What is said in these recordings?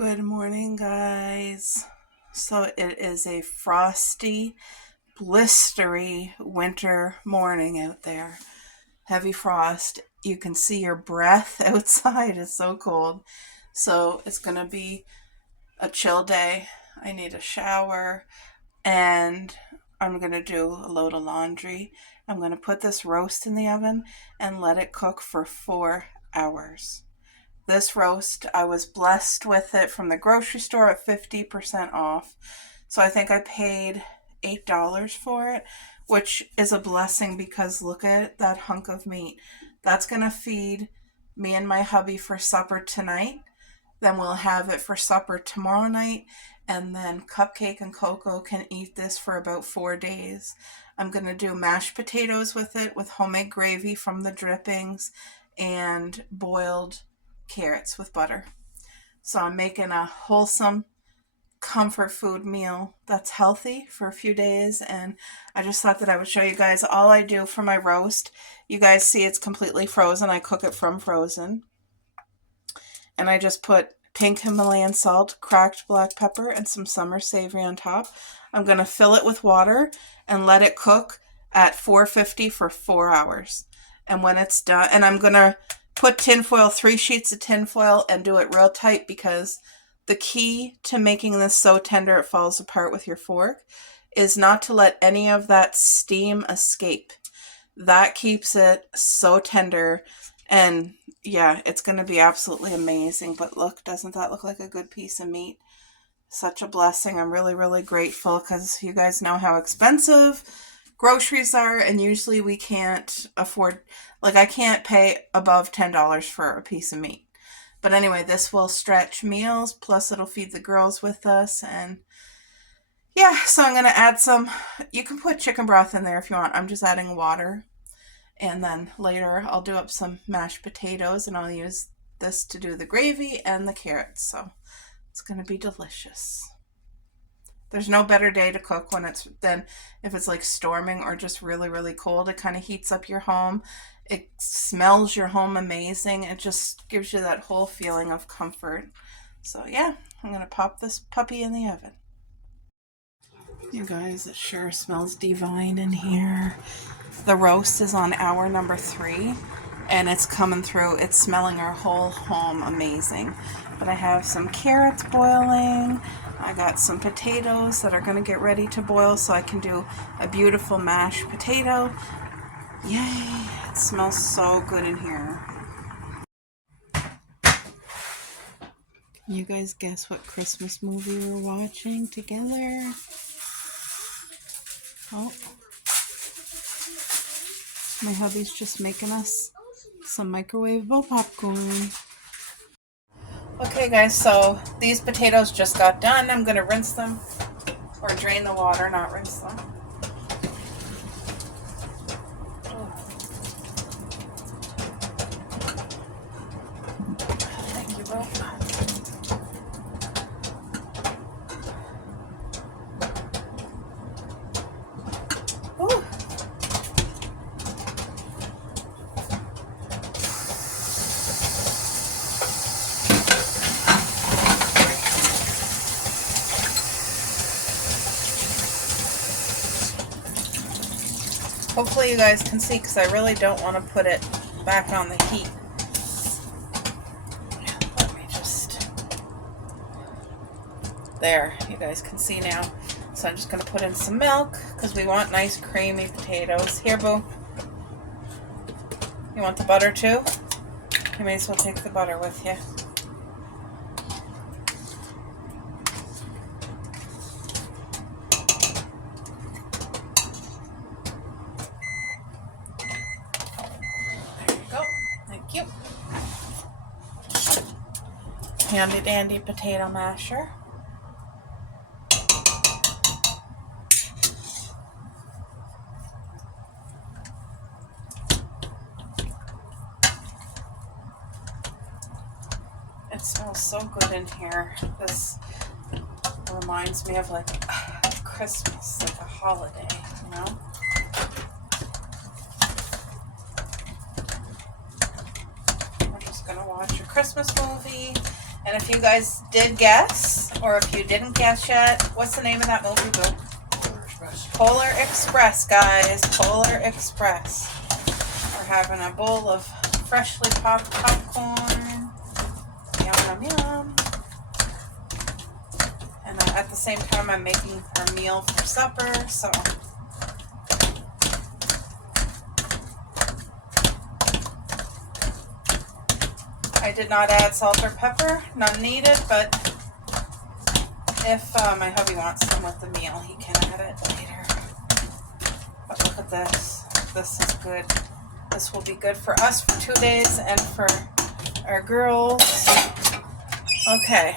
Good morning, guys. So it is a frosty, blistery winter morning out there. Heavy frost. You can see your breath outside. It's so cold. So it's going to be a chill day. I need a shower and I'm going to do a load of laundry. I'm going to put this roast in the oven and let it cook for 4 hours. This roast, I was blessed with it from the grocery store at 50% off. So I think I paid $8 for it, which is a blessing because look at that hunk of meat. That's going to feed me and my hubby for supper tonight. Then we'll have it for supper tomorrow night. And then Cupcake and Coco can eat this for about 4 days. I'm going to do mashed potatoes with it with homemade gravy from the drippings and boiled carrots with butter. So I'm making a wholesome comfort food meal that's healthy for a few days, and I just thought that I would show you guys all I do for my roast. You guys see it's completely frozen. I cook it from frozen. And I just put pink Himalayan salt, cracked black pepper, and some summer savory on top. I'm going to fill it with water and let it cook at 450 for 4 hours. And when it's done, and I'm going to put tinfoil, 3 sheets of tinfoil, and do it real tight because the key to making this so tender it falls apart with your fork is not to let any of that steam escape. That keeps it so tender, and yeah, it's going to be absolutely amazing. But look, doesn't that look like a good piece of meat? Such a blessing. I'm really, really grateful because you guys know how expensive groceries are, and usually we can't afford, like I can't pay above $10 for a piece of meat. But anyway, this will stretch meals, plus it'll feed the girls with us, and yeah, so I'm going to add some, you can put chicken broth in there if you want. I'm just adding water. And then later I'll do up some mashed potatoes and I'll use this to do the gravy and the carrots. So it's going to be delicious. There's no better day to cook than if it's like storming or just really, really cold. It kind of heats up your home. It smells your home amazing. It just gives you that whole feeling of comfort. So yeah, I'm going to pop this puppy in the oven. You guys, it sure smells divine in here. The roast is on hour number 3 and it's coming through. It's smelling our whole home amazing. But I have some carrots boiling. I got some potatoes that are going to get ready to boil so I can do a beautiful mashed potato. Yay! It smells so good in here. You guys guess what Christmas movie we're watching together? Oh. My hubby's just making us some microwavable popcorn. Okay guys, so these potatoes just got done. I'm going to rinse them, or drain the water, not rinse them. Thank you, bro. Ooh. Hopefully you guys can see because I really don't want to put it back on the heat. Let me just... There, you guys can see now. So I'm just going to put in some milk because we want nice creamy potatoes. Here, boo. You want the butter too? You may as well take the butter with you. Thank you. Handy dandy potato masher. It smells so good in here. This reminds me of like Christmas, like a holiday, you know? We're just gonna watch a Christmas movie And if you guys did guess, or if you didn't guess yet, what's the name of that movie, Boo? Polar Express. Polar Express, guys. Polar Express. We're having a bowl of freshly popped popcorn. Yum, yum, yum. And at the same time, I'm making our meal for supper, so... I did not add salt or pepper, none needed, but if my hubby wants some with the meal, he can add it later. But look at this. This is good. This will be good for us for 2 days and for our girls. Okay.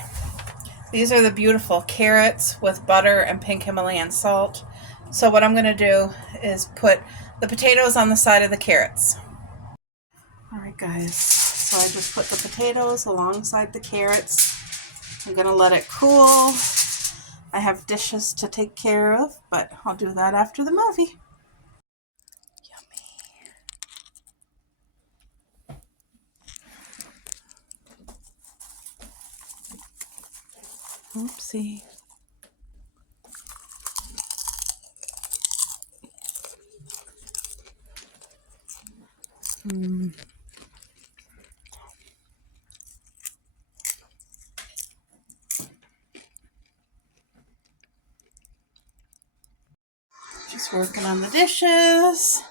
These are the beautiful carrots with butter and pink Himalayan salt. So what I'm going to do is put the potatoes on the side of the carrots. Alright guys, so I just put the potatoes alongside the carrots. I'm going to let it cool. I have dishes to take care of, but I'll do that after the movie. Yummy. Oopsie. Just working on the dishes.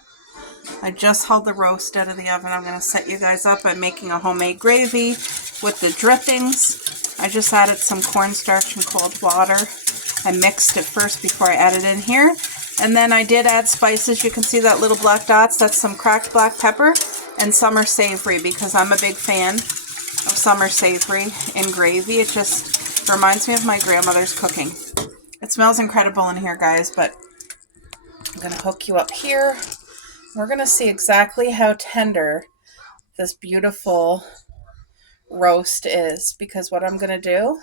I just hauled the roast out of the oven. I'm going to set you guys up. I'm making a homemade gravy with the drippings. I just added some cornstarch and cold water. I mixed it first before I added in here. And then I did add spices. You can see that little black dots. That's some cracked black pepper and summer savory because I'm a big fan of summer savory in gravy. It just reminds me of my grandmother's cooking. It smells incredible in here, guys, but I'm going to hook you up here. We're going to see exactly how tender this beautiful roast is, because what I'm going to do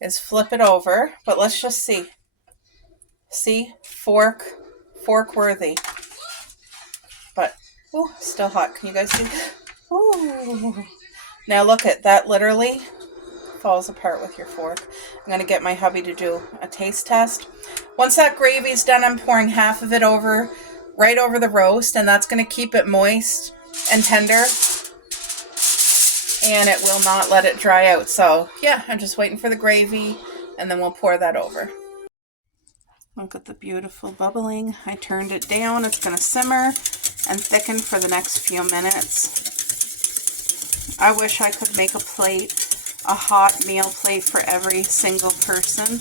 is flip it over, but let's just see. See? Fork worthy. But, ooh, still hot. Can you guys see? Ooh. Now look at that, literally falls apart with your fork. I'm going to get my hubby to do a taste test. Once that gravy's done, I'm pouring half of it over, right over the roast, and that's going to keep it moist and tender, and it will not let it dry out. So yeah, I'm just waiting for the gravy, and then we'll pour that over. Look at the beautiful bubbling. I turned it down. It's going to simmer and thicken for the next few minutes. I wish I could make a plate, a hot meal plate for every single person.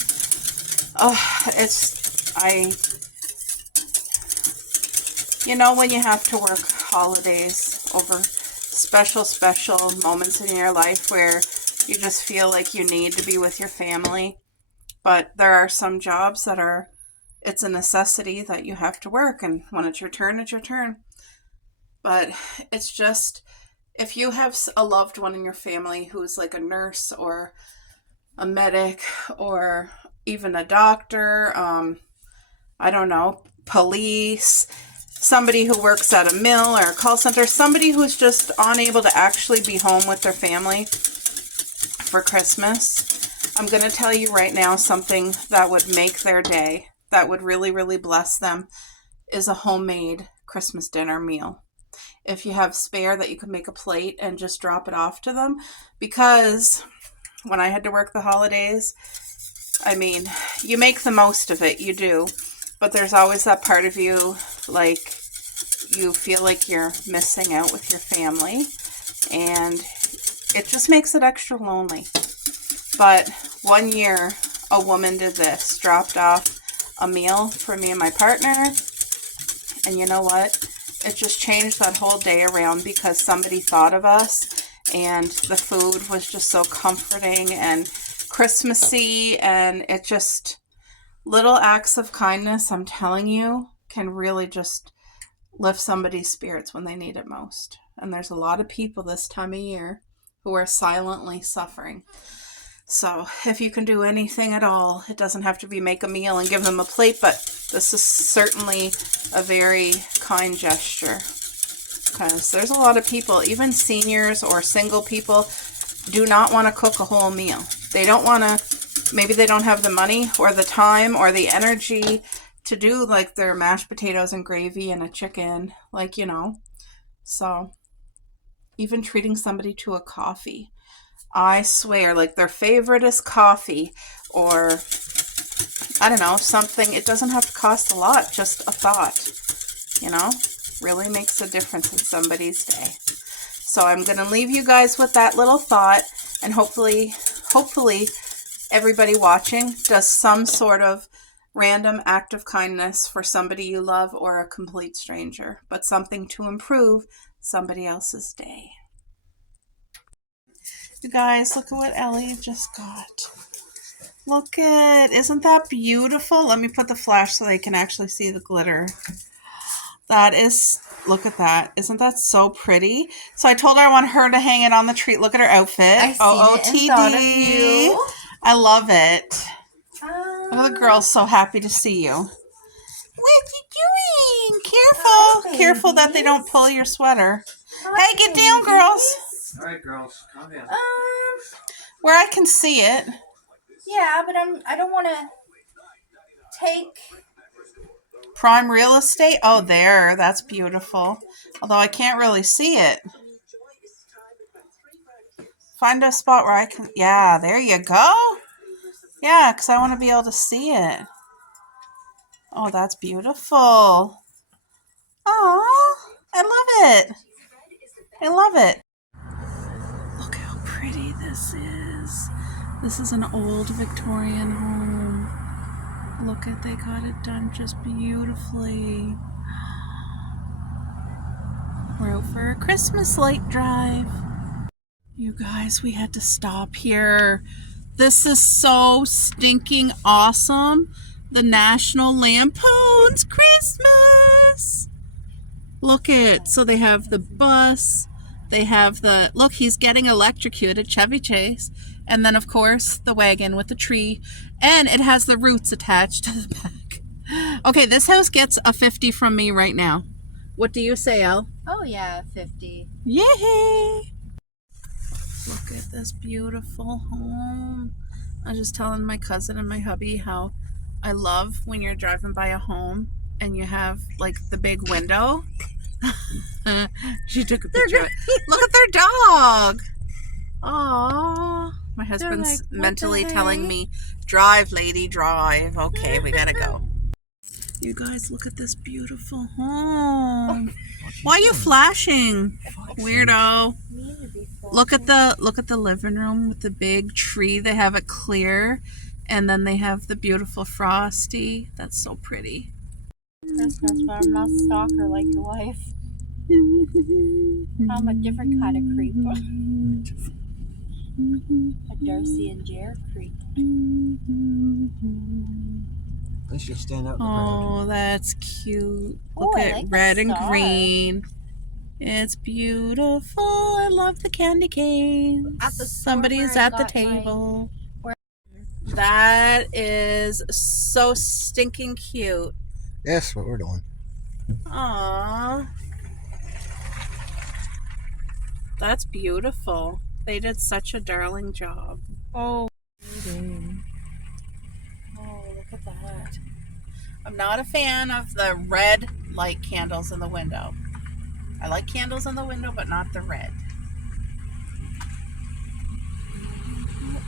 Oh, you know, when you have to work holidays over special moments in your life where you just feel like you need to be with your family, but there are some jobs that it's a necessity that you have to work, and when it's your turn, it's your turn. But it's just, if you have a loved one in your family who's like a nurse or a medic or even a doctor, I don't know, police, somebody who works at a mill or a call center, somebody who's just unable to actually be home with their family for Christmas, I'm going to tell you right now something that would make their day, that would really, really bless them, is a homemade Christmas dinner meal. If you have spare that you could make a plate and just drop it off to them, because when I had to work the holidays, I mean, you make the most of it, you do, but there's always that part of you, like, you feel like you're missing out with your family, and it just makes it extra lonely. But one year, a woman did this, dropped off a meal for me and my partner, and you know what? It just changed that whole day around because somebody thought of us, and the food was just so comforting and Christmassy, and it just, little acts of kindness, I'm telling you, can really just lift somebody's spirits when they need it most. And there's a lot of people this time of year who are silently suffering. So if you can do anything at all, it doesn't have to be make a meal and give them a plate, but this is certainly a very kind gesture, because there's a lot of people, even seniors or single people, do not want to cook a whole meal. They don't want to, maybe they don't have the money or the time or the energy to do like their mashed potatoes and gravy and a chicken, like, you know. So even treating somebody to a coffee, I swear, like their favorite is coffee, or I don't know, something. It doesn't have to cost a lot, just a thought, you know, really makes a difference in somebody's day. So I'm going to leave you guys with that little thought, and hopefully everybody watching does some sort of random act of kindness for somebody you love or a complete stranger, but something to improve somebody else's day. You guys, look at what Ellie just got. Look at, isn't that beautiful? Let me put the flash so they can actually see the glitter. That is, look at that. Isn't that so pretty? So I told her I want her to hang it on the tree. Look at her outfit. OOTD. I love it. Oh, the girl's so happy to see you. What are you doing? Careful. Careful that they don't pull your sweater. Hey, get down, girls. All right, girls, calm down. Where I can see it. Yeah, but I don't want to take Prime real estate. Oh, there. That's beautiful. Although I can't really see it. Find a spot where I can. Yeah, there you go. Yeah, because I want to be able to see it. Oh, that's beautiful. Oh, I love it. I love it. Look how pretty this is. This is an old Victorian home. Look at, they got it done just beautifully. We're out for a Christmas light drive. You guys, we had to stop here. This is so stinking awesome. The National Lampoon's Christmas. Look it. So they have the bus. They have the, look, he's getting electrocuted, Chevy Chase. And then, of course, the wagon with the tree. And it has the roots attached to the back. Okay, this house gets a 50 from me right now. What do you say, Elle? Oh, yeah, 50. Yay! Look at this beautiful home. I was just telling my cousin and my hubby how I love when you're driving by a home and you have, like, the big window. She took a picture of it. Look at their dog. Aww. My husband's like, mentally telling me, drive, lady, drive. Okay, we gotta go. You guys, look at this beautiful home. Why are you flashing, weirdo? Look at the living room with the big tree. They have it clear, and then they have the beautiful frosty. That's so pretty. Christmas, but I'm not a stalker like your wife. I'm a different kind of creeper. A Darcy and Jer creep. At least you'll stand out in the crowd. Oh, that's cute. Look at like red and green. It's beautiful. I love the candy canes. Somebody's at the table. That is so stinking cute. That's what we're doing. Aww. That's beautiful. They did such a darling job. Oh. Oh, look at that. I'm not a fan of the red light candles in the window. I like candles in the window, but not the red.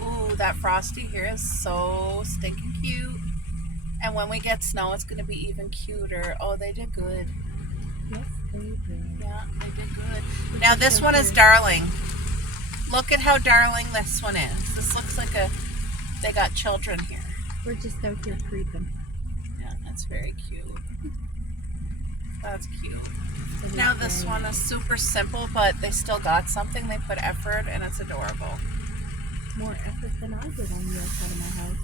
Ooh, that frosty here is so stinking cute. And when we get snow, it's going to be even cuter. Oh, they did good. Yes, they did. Yeah, they did good. Now this one is darling. Look at how darling this one is. This looks like they got children here. We're just out here creeping. Yeah, that's very cute. That's cute. Now this one is super simple, but they still got something. They put effort, and it's adorable. More effort than I did on the outside of my house.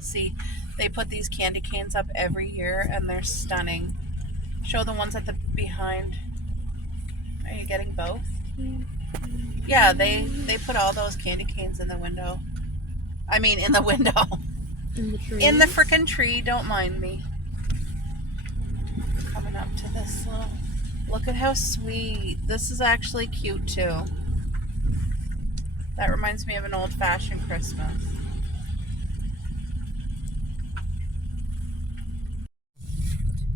See, they put these candy canes up every year, and they're stunning. Show the ones at the behind. Are you getting both? Yeah, they put all those candy canes in the window. I mean, in the window. In the tree? In the frickin' tree. Don't mind me. Coming up to this little Look at how sweet. This is actually cute too. That reminds me of an old-fashioned Christmas.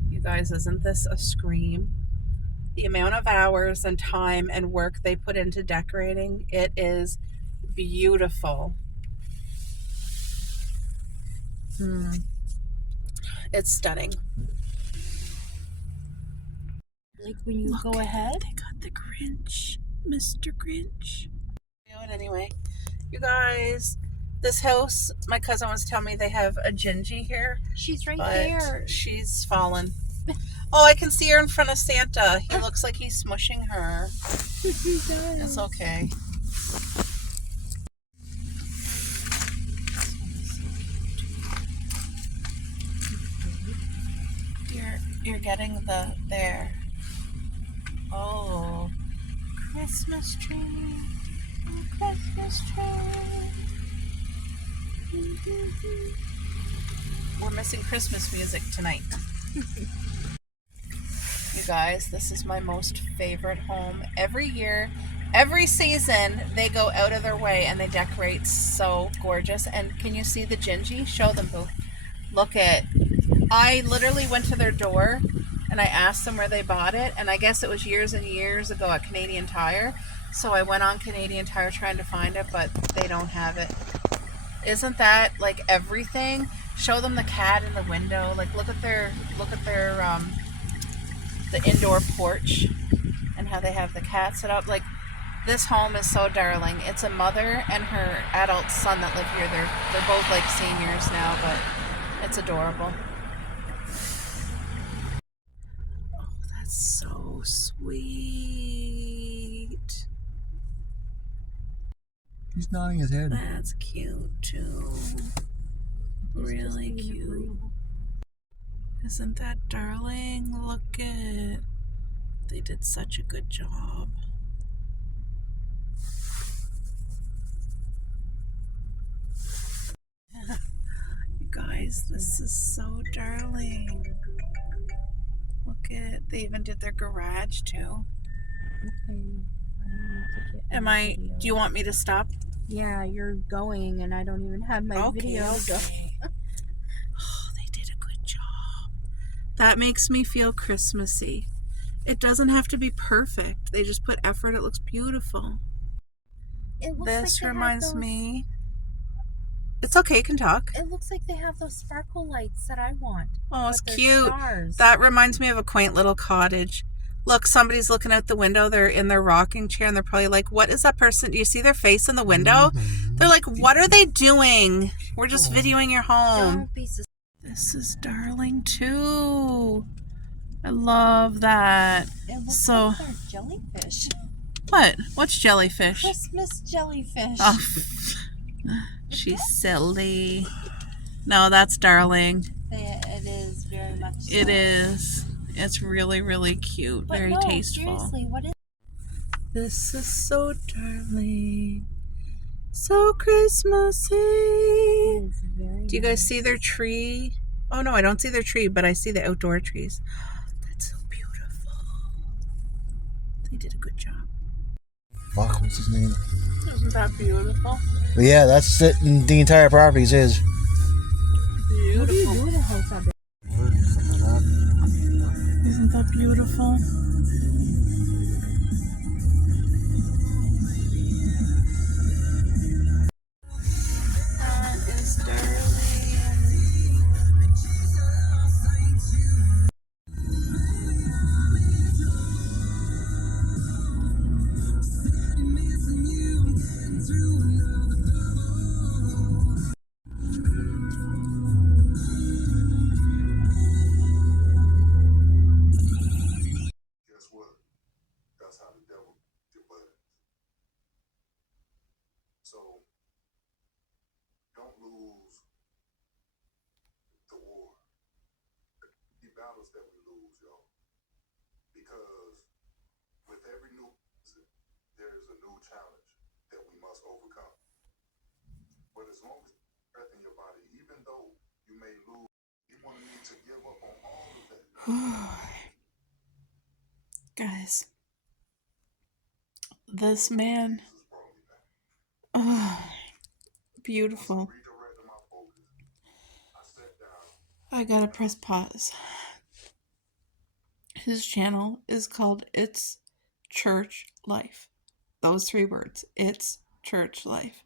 You guys, isn't this a scream? The amount of hours and time and work they put into decorating, it is beautiful. It's stunning. Like when you Look, go ahead. they got the Grinch, Mr. Grinch. Anyway, you guys, this house, my cousin was telling me they have a Gingy here. She's right but there. She's fallen. Oh, I can see her in front of Santa. He looks like he's smushing her. He does. It's okay. You're getting the there. Oh, Christmas tree. Oh, Christmas tree. We're missing Christmas music tonight. You guys, this is my most favorite home. Every year, every season, they go out of their way and they decorate so gorgeous. And can you see the Gingy? Show them, Boo. Look at, I literally went to their door and I asked them where they bought it. And I guess it was years and years ago at Canadian Tire. So I went on Canadian Tire trying to find it, but they don't have it. Isn't that like everything? Show them the cat in the window. Like look at their the indoor porch and how they have the cat set up. Like this home is so darling. It's a mother and her adult son that live here. They're both like seniors now, but it's adorable. Oh, that's so sweet. He's nodding his head. That's cute too. Really cute. Isn't that darling? Look at. They did such a good job. You guys, this is so darling. Look at, they even did their garage too. Okay. Do you want me to stop? Yeah, you're going and I don't even have my video. Okay. Oh, they did a good job. That makes me feel Christmassy. It doesn't have to be perfect. They just put effort. It looks beautiful. It looks This like reminds me. It's okay, you can talk. It looks like they have those sparkle lights that I want. Oh, it's but they're cute. Stars. That reminds me of a quaint little cottage. Look, somebody's looking out the window. They're in their rocking chair and they're probably like, what is that person? Do you see their face in the window? They're like, what are they doing? We're just videoing your home. Don't be so. This is darling too. I love that. It looks So, like they're jellyfish. what? What's jellyfish? Christmas jellyfish. Oh, she's silly. No, that's darling. It is very much so. It is. It's really, really cute. But very no, tasteful. Seriously, what is This is so darling. So Christmassy. Do you guys see their tree? Oh no, I don't see their tree, but I see the outdoor trees. That's so beautiful. They did a good job. Fuck, what's his name? Isn't that beautiful? But yeah, that's it. The entire property is his. Beautiful. What do you do with a house out there? Isn't that beautiful? That is darling. So don't lose the war, the battles that we lose, y'all. Because with every new season, there is a new challenge that we must overcome. But as long as there's breath in your body, even though you may lose, you want to need to give up on all of that. Guys, this man, oh, beautiful. I gotta press pause. His channel is called It's Church Life. Those 3 words. It's Church Life.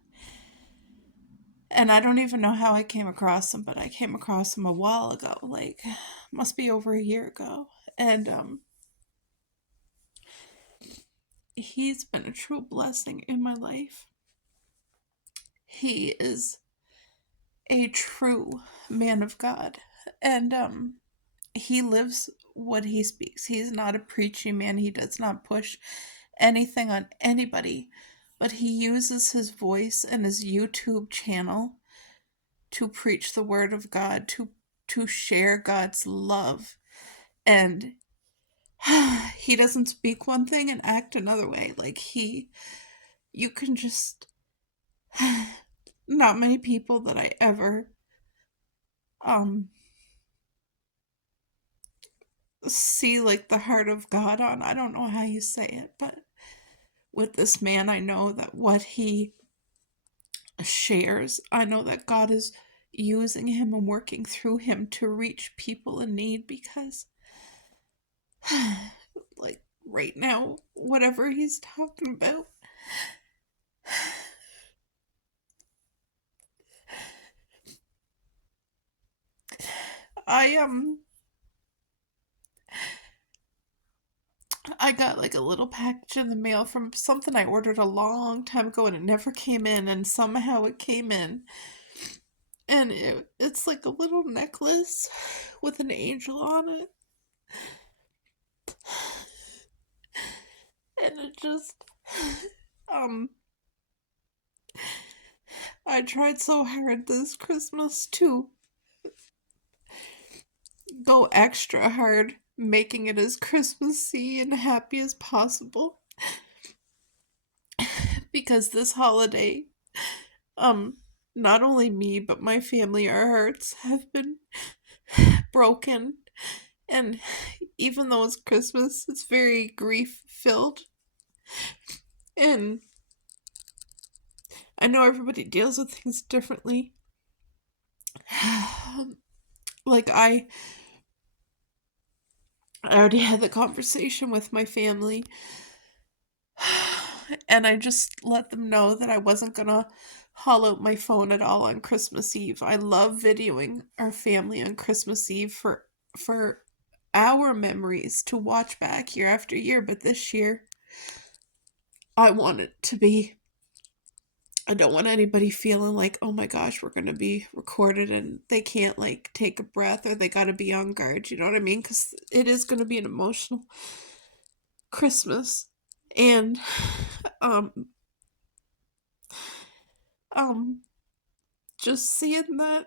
And I don't even know how I came across him, but I came across him a while ago. Like, must be over a year ago. And he's been a true blessing in my life. He is a true man of God. And he lives what he speaks. He's not a preachy man. He does not push anything on anybody, but he uses his voice and his YouTube channel to preach the word of God, to share God's love. And he doesn't speak one thing and act another way. Like, you can just, not many people that I ever see like the heart of God on. I don't know how you say it, but with this man, I know that what he shares, I know that God is using him and working through him to reach people in need, because like right now, whatever he's talking about, I got like a little package in the mail from something I ordered a long time ago, and it never came in, and somehow it came in. And it's like a little necklace with an angel on it. And it just, I tried so hard this Christmas to go extra hard, making it as Christmassy and happy as possible. Because this holiday, not only me, but my family, our hearts have been broken. And even though it's Christmas, it's very grief-filled. And I know everybody deals with things differently. Like, I already had the conversation with my family, and I just let them know that I wasn't gonna haul out my phone at all on Christmas Eve. I love videoing our family on Christmas Eve for our memories to watch back year after year, but this year I want it to be, I don't want anybody feeling like, oh my gosh, we're going to be recorded and they can't like take a breath, or they got to be on guard, you know what I mean? Because it is going to be an emotional Christmas. And just seeing that,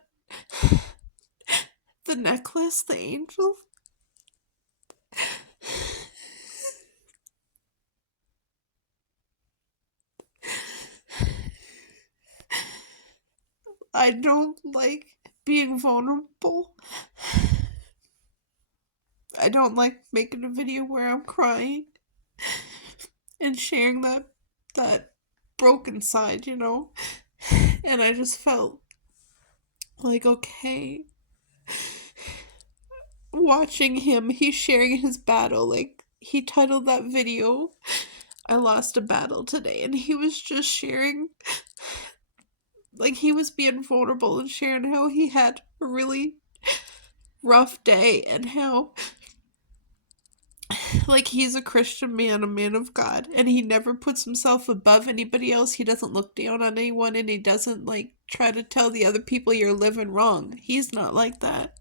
the necklace, the angel, I don't like being vulnerable. I don't like making a video where I'm crying and sharing that broken side, you know? And I just felt like, okay, watching him, he's sharing his battle. Like, he titled that video, I lost a battle today, and he was just sharing, like, he was being vulnerable and sharing how he had a really rough day, and how, like, he's a Christian man, a man of God, and he never puts himself above anybody else. He doesn't look down on anyone, and he doesn't, like, try to tell the other people you're living wrong. He's not like that.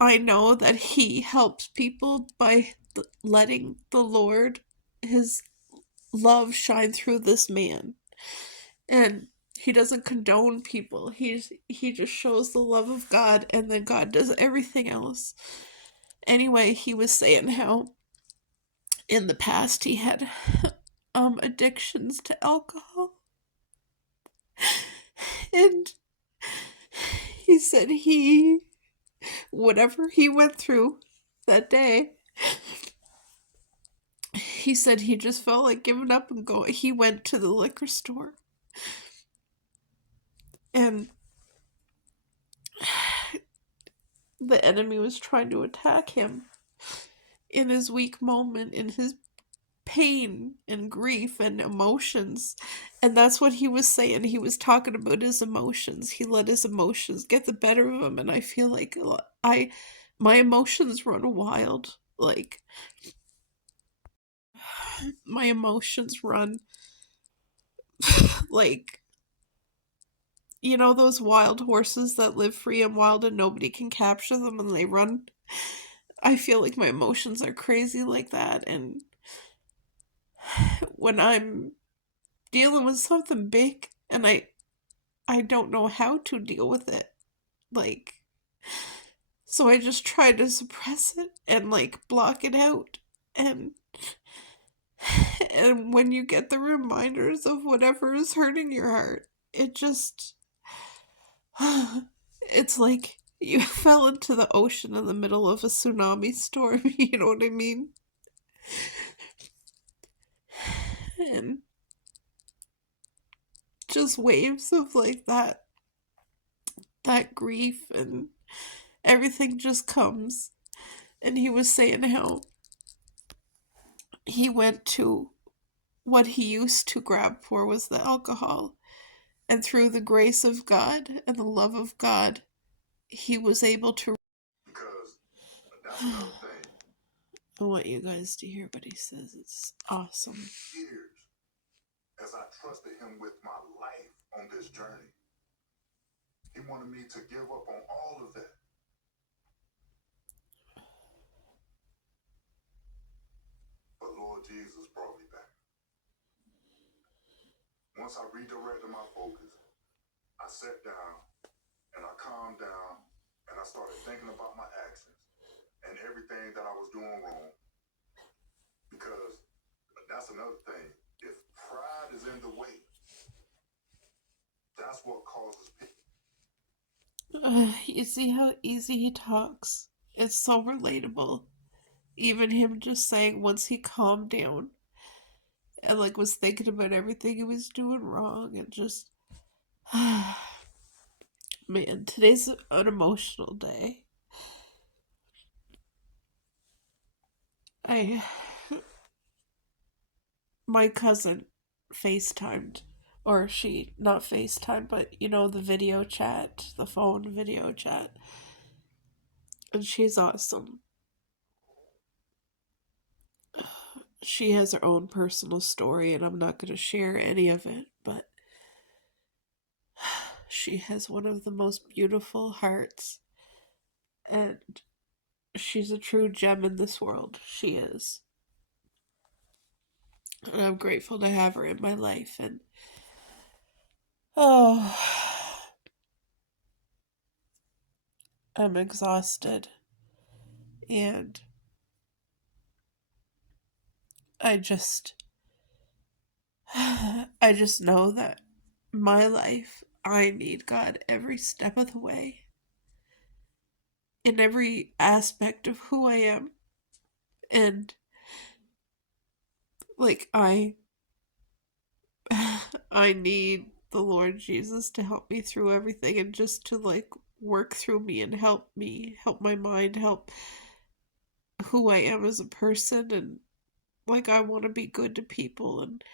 I know that he helps people by letting the Lord, his love, shine through this man. And he doesn't condone people. He just shows the love of God, and then God does everything else. Anyway, he was saying how in the past he had addictions to alcohol. And he said whatever he went through that day, he said he just felt like giving up and going. He went to the liquor store and the enemy was trying to attack him in his weak moment, in his pain and grief and emotions. And that's what he was saying. He was talking about his emotions. He let his emotions get the better of him. And I feel like my emotions run wild. Like, my emotions run like, you know, those wild horses that live free and wild and nobody can capture them and they run. I feel like my emotions are crazy like that. And when I'm dealing with something big and I don't know how to deal with it, like, so I just try to suppress it and like block it out. And and when you get the reminders of whatever is hurting your heart, it just it's like you fell into the ocean in the middle of a tsunami storm, you know what I mean? And just waves of like that grief and everything just comes. And he was saying how he went to what he used to grab for was the alcohol. And through the grace of God and the love of God, he was able to. Because that's another thing. I want you guys to hear what he says. It's awesome. Years as I trusted him with my life on this journey, he wanted me to give up on all of that. But Lord Jesus brought me back. Once I redirected my focus, I sat down and I calmed down and I started thinking about my actions and everything that I was doing wrong. Because that's another thing. If pride is in the way, that's what causes people. You see how easy he talks? It's so relatable. Even him just saying once he calmed down and like was thinking about everything he was doing wrong and just man, today's an emotional day. I my cousin FaceTimed, or she not FaceTime, but you know, the video chat, the phone video chat. And she's awesome. She has her own personal story, and I'm not going to share any of it, but she has one of the most beautiful hearts, and she's a true gem in this world. She is. And I'm grateful to have her in my life. And oh, I'm exhausted. And I just I just know that my life, I need God every step of the way. In every aspect of who I am. And like I need the Lord Jesus to help me through everything and just to like work through me, help my mind, help who I am as a person. And like, I want to be good to people, and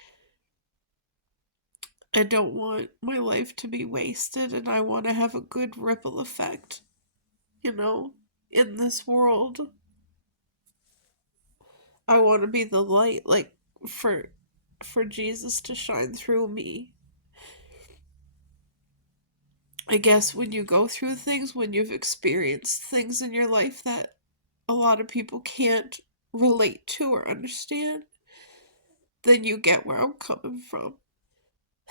I don't want my life to be wasted, and I want to have a good ripple effect, you know, in this world. I want to be the light, like, for Jesus to shine through me. I guess when you go through things, when you've experienced things in your life that a lot of people can't relate to or understand, then you get where I'm coming from.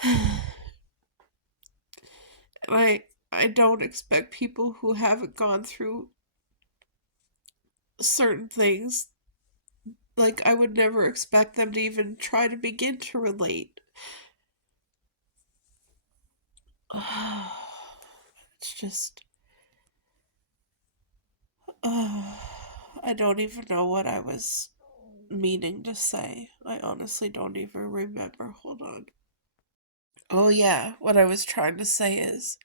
And I don't expect people who haven't gone through certain things, like, I would never expect them to even try to begin to relate. It's just I don't even know what I was meaning to say. I honestly don't even remember. Hold on. Oh, yeah. What I was trying to say is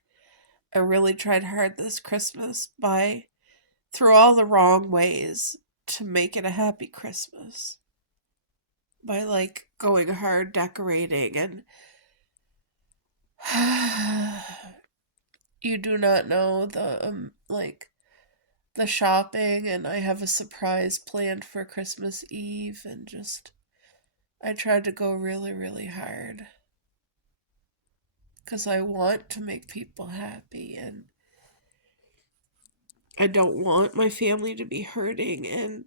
I really tried hard this Christmas through all the wrong ways to make it a happy Christmas. By like going hard decorating and you do not know the shopping, and I have a surprise planned for Christmas Eve, and just I tried to go really, really hard because I want to make people happy, and I don't want my family to be hurting, and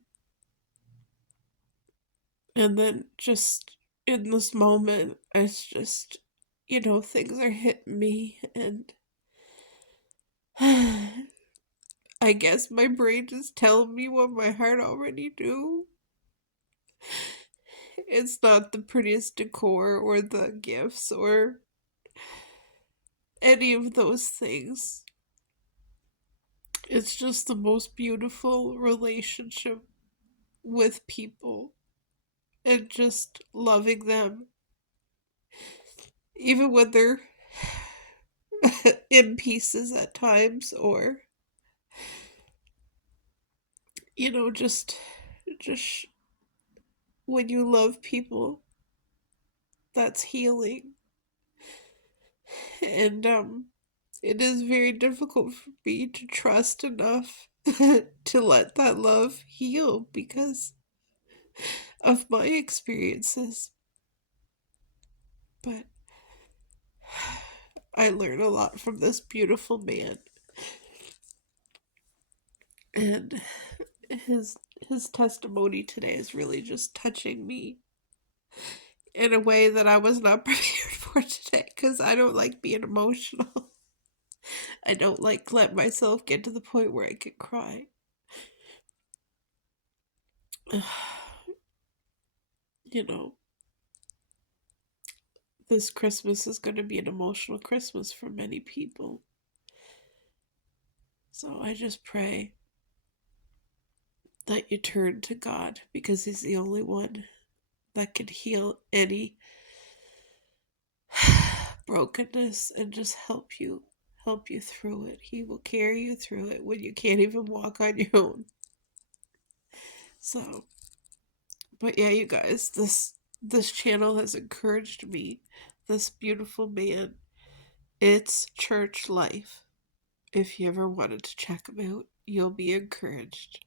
then just in this moment it's just, things are hitting me, and I guess my brain is telling me what my heart already knew. It's not the prettiest decor or the gifts or any of those things. It's just the most beautiful relationship with people and just loving them, even when they're in pieces at times, or just when you love people, that's healing. And it is very difficult for me to trust enough to let that love heal because of my experiences. But I learned a lot from this beautiful man, and his his testimony today is really just touching me in a way that I was not prepared for today, because I don't like being emotional. I don't like let myself get to the point where I could cry. you know, this Christmas is going to be an emotional Christmas for many people. So I just pray that you turn to God, because He's the only one that can heal any brokenness and just help you through it. He will carry you through it when you can't even walk on your own. So, but yeah, you guys, this channel has encouraged me. This beautiful man. It's Church Life. If you ever wanted to check him out, you'll be encouraged.